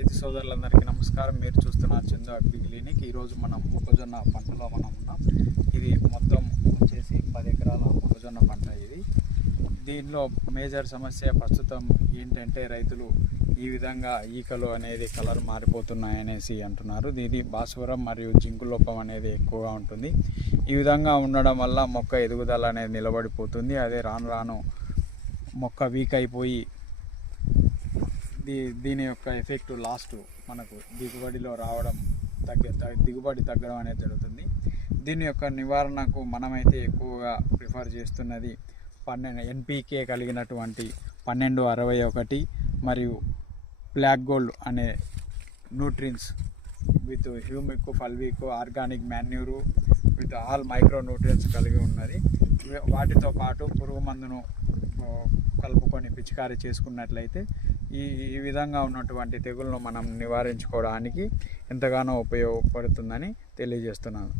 రైతు సోదరులందరికీ నమస్కారం. మీరు చూస్తున్నారు చందు అగ్రి క్లినిక్. ఈరోజు మనం మొక్కజొన్న పంటలో ఉన్నాం. ఇది మొత్తం వచ్చేసి 10 ఎకరాల మొక్కజొన్న పంట. దీనిలో మేజర్ సమస్య ప్రస్తుతం ఏంటంటే రైతులు ఈ విధంగా ఈకలు అనేది కలర్ మారిపోతున్నాయనేసి అంటున్నారు. ఇది భాస్వరం మరియు జింకు లోపం అనేది ఎక్కువగా ఉంటుంది. ఈ విధంగా ఉండడం వల్ల మొక్క ఎదుగుదల అనేది నిలబడిపోతుంది. అదే రాను రాను మొక్క వీక్ అయిపోయి దీని యొక్క ఎఫెక్ట్ లాస్ట్ మనకు దిగుబడిలో రావడం దిగుబడి తగ్గడం అనేది జరుగుతుంది. దీని యొక్క నివారణకు మనమైతే ఎక్కువగా ప్రిఫర్ చేస్తున్నది 12 NPK కలిగినటువంటి 1261 మరియు బ్లాక్ గోల్డ్ అనే nutrients with humic, fulvic, organic manure with all micro nutrients కలిగి ఉన్నది. వాటితో పాటు పురుగు మందును కలుపుకొని పిచికారీ చేసుకున్నట్లయితే ఈ విధంగా ఉన్నటువంటి తెగులను మనం నివారించుకోవడానికి ఎంతగానో ఉపయోగపడుతుందని తెలియజేస్తున్నాను.